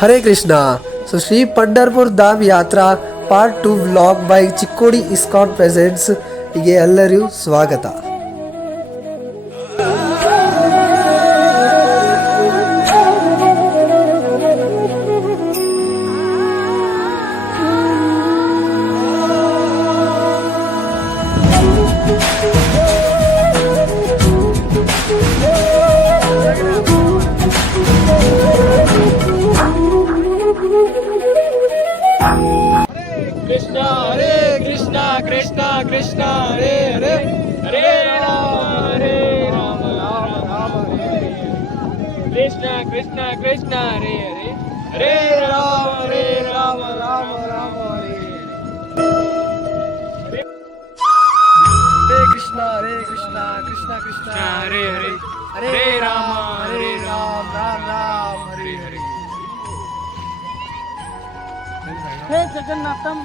Hare Krishna. So Sri Pandharpur Dham Yatra Part 2 Vlog by Chikkodi ISKCON Presents ಗೆ ಎಲ್ಲರಿಗೂ ಸ್ವಾಗತ. Krishna Hare Krishna Krishna Krishna Hare Hare Hare Rama Rama Rama Hare Krishna Krishna Krishna Hare Hare Hare Rama Rama Rama Hare Hare Krishna Krishna Krishna Hare Hare Hare Rama Ram Ram Hare Hare Hey Jagannatham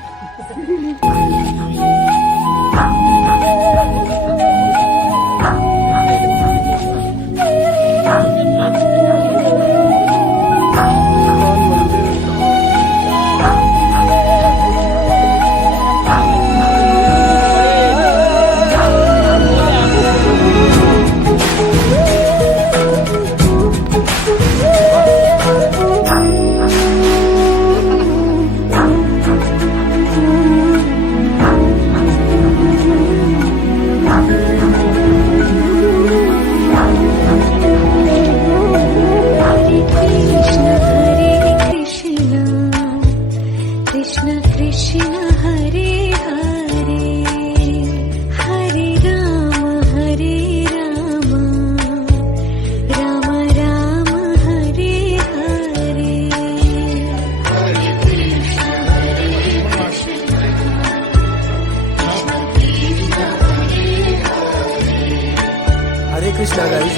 Krishna guys.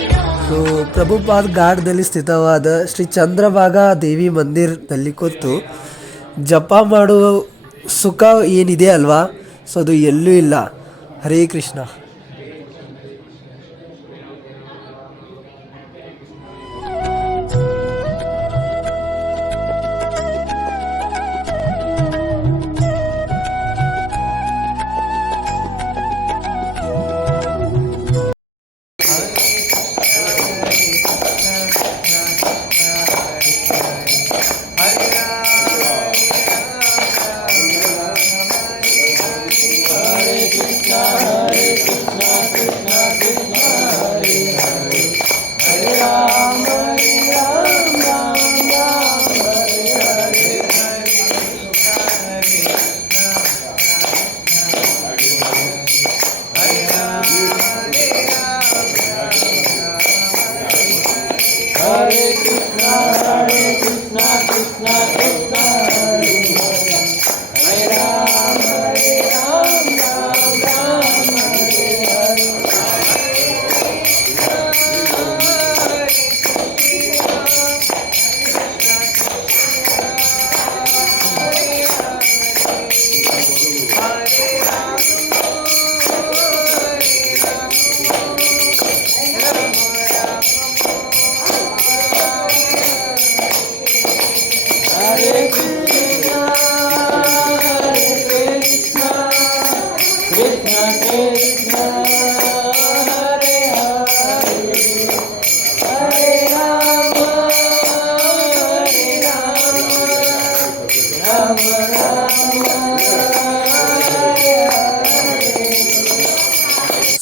So Prabhupad ಘಾಟ್ದಲ್ಲಿ ಸ್ಥಿತವಾದ ಶ್ರೀ ಚಂದ್ರಭಾಗಾ ದೇವಿ ಮಂದಿರದಲ್ಲಿ ಕೂತು ಜಪ ಮಾಡುವ ಸುಖ ಏನಿದೆ ಅಲ್ವಾ, ಸೊ ಅದು ಎಲ್ಲೂ ಇಲ್ಲ. ಹರೇ ಕೃಷ್ಣ.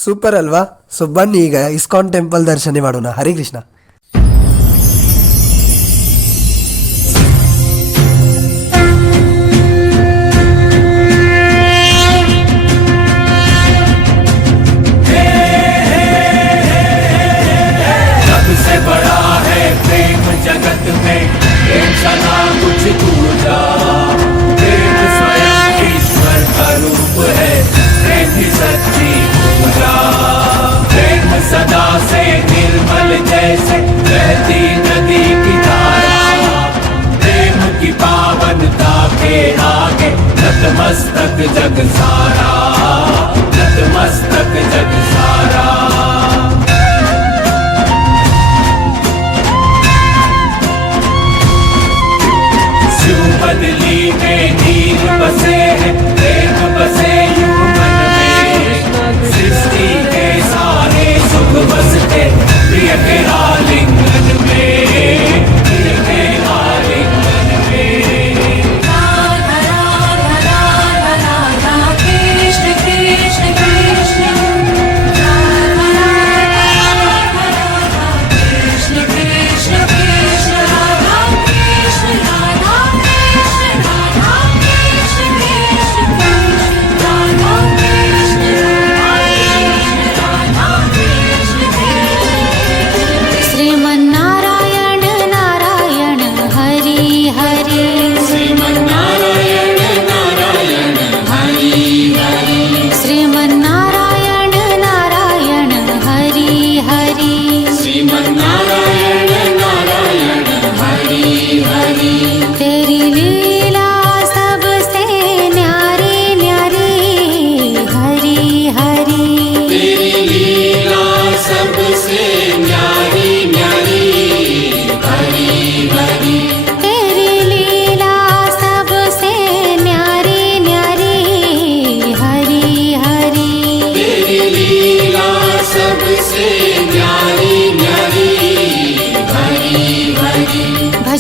ಸೂಪರ್ ಅಲ್ವಾ? ಸೊ ಬನ್ನಿ ಈಗ ಇಸ್ಕಾನ್ ಟೆಂಪಲ್ ದರ್ಶನ ಮಾಡೋಣ. ಹರೇ ಕೃಷ್ಣ. सदा से निर्मल जैसे बहती नदी की धारा, प्रेम की पावनता के आगे नतमस्तक जग सारा, नतमस्तक जग सारा।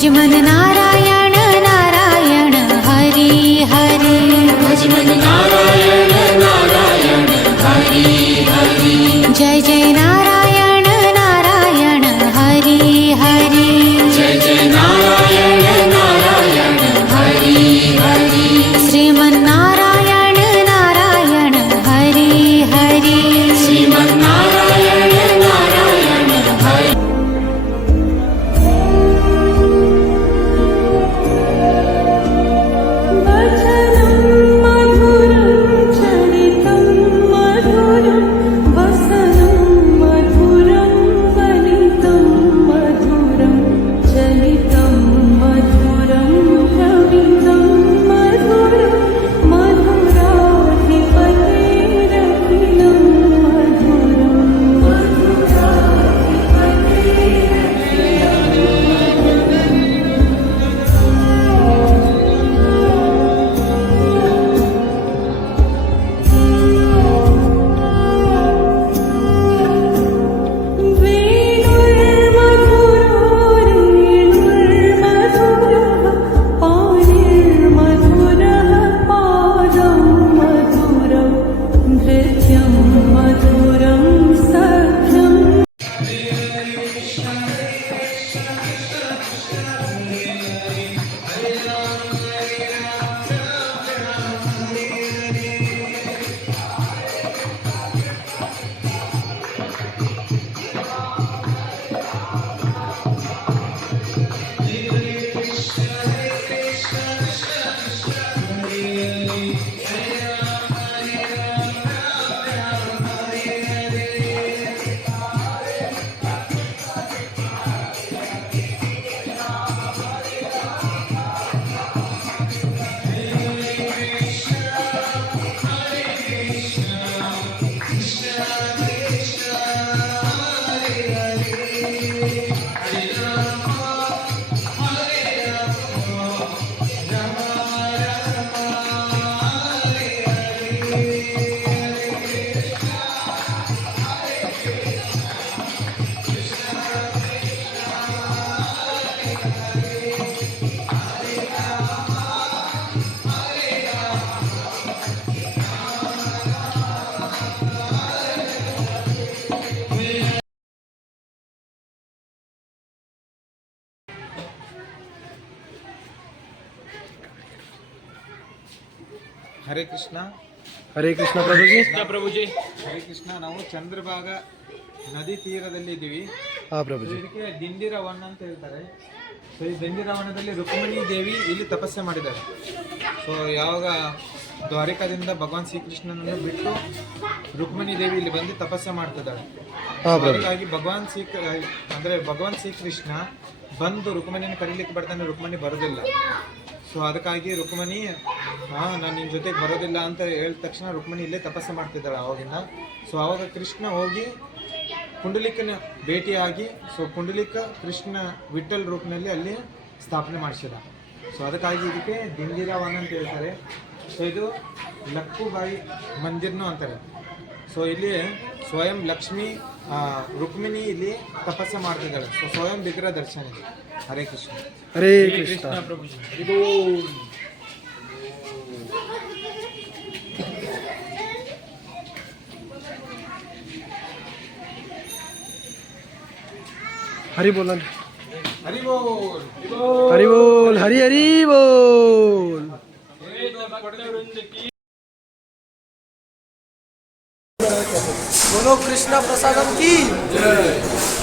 भज मन नारायण नारायण हरि हरि भज मन नारायण नारायण हरि हरि जय जय नारायण नारायण हरि हरि जय जय नारायण नारायण हरि हरि श्रीमन्नारायण नारायण हरि हरि श्रीमन्नारायण नारायण हरि ಹರೇ ಕೃಷ್ಣ ಹರೇ ಕೃಷ್ಣ ಪ್ರಭುಜಿ. ಪ್ರಭುಜಿ. ಹರೇ ಕೃಷ್ಣ. ನಾವು ಚಂದ್ರಭಾಗ ನದಿ ತೀರದಲ್ಲಿ ಇದ್ದೀವಿ. ಹಾಂ ಪ್ರಭುಜಿ. ಇದಕ್ಕೆ ದಿಂಡಿರವನ ಅಂತ ಹೇಳ್ತಾರೆ. ಸೊ ಈ ದಿಂಡಿರವನದಲ್ಲಿ ರುಕ್ಮಿಣಿ ದೇವಿ ಇಲ್ಲಿ ತಪಸ್ಸೆ ಮಾಡಿದ್ದಾರೆ. ಸೊ ಯಾವಾಗ ದ್ವಾರಿಕಾದಿಂದ ಭಗವಾನ್ ಶ್ರೀಕೃಷ್ಣನನ್ನು ಬಿಟ್ಟು ರುಕ್ಮಿಣಿ ದೇವಿ ಇಲ್ಲಿ ಬಂದು ತಪಸ್ಸೆ ಮಾಡ್ತಿದ್ದಾಳೆ. ಹಾಗಾಗಿ ಭಗವಾನ್ ಶ್ರೀಕೃಷ್ಣ ಬಂದು ರುಕ್ಮಿಣಿಯನ್ನು ಕರೀಲಿಕ್ಕೆ ಬರ್ತಾನೆ, ರುಕ್ಮಿಣಿ ಬರೋದಿಲ್ಲ. ಸೊ ಅದಕ್ಕಾಗಿ ರುಕ್ಮಿಣಿ ನಾನು ನಿನ್ನ ಜೊತೆಗೆ ಬರೋದಿಲ್ಲ ಅಂತ ಹೇಳಿದ ತಕ್ಷಣ ರುಕ್ಮಿಣಿ ಇಲ್ಲೇ ತಪಸ್ಸೆ ಮಾಡ್ತಿದ್ದಾಳೆ ಆವಾಗಿಂದ. ಸೊ ಆವಾಗ ಕೃಷ್ಣ ಹೋಗಿ ಪುಂಡಲಿಕನ ಭೇಟಿಯಾಗಿ ಸೊ ಪುಂಡಲಿಕ ಕೃಷ್ಣ ವಿಠಲ್ ರೂಪದಲ್ಲಿ ಅಲ್ಲಿ ಸ್ಥಾಪನೆ ಮಾಡಿಸಿದ. ಸೊ ಅದಕ್ಕಾಗಿ ಇದಕ್ಕೆ ದಿಂಡಿರವನ ಅಂತ ಹೇಳ್ತಾರೆ. ಸೊ ಇದು ಲಕ್ಕುಬಾಯಿ ಮಂದಿರ್ನು ಅಂತಾರೆ. ಸೊ ಇಲ್ಲಿ ಸ್ವಯಂ ಲಕ್ಷ್ಮಿ ರುಕ್ಮಿಣಿ ಇಲ್ಲಿ ತಪಸ್ಸೆ ಮಾಡ್ತಿದ್ದಾಳೆ. ಸೊ ಸ್ವಯಂ ವಿಗ್ರಹ ದರ್ಶನ ಇದೆ. ಹರೇ ಕೃಷ್ಣ. ಹರೇ ಕೃಷ್ಣ ಪ್ರಭುಜಿ. ಹರಿ ಬೋಲನ್. ಹರಿ ಬೋಲ್. ಹರಿ ಬೋಲ್. ಹರಿ ಹರಿ ಬೋಲ್. बोलो कृष्णा प्रसादम की जय.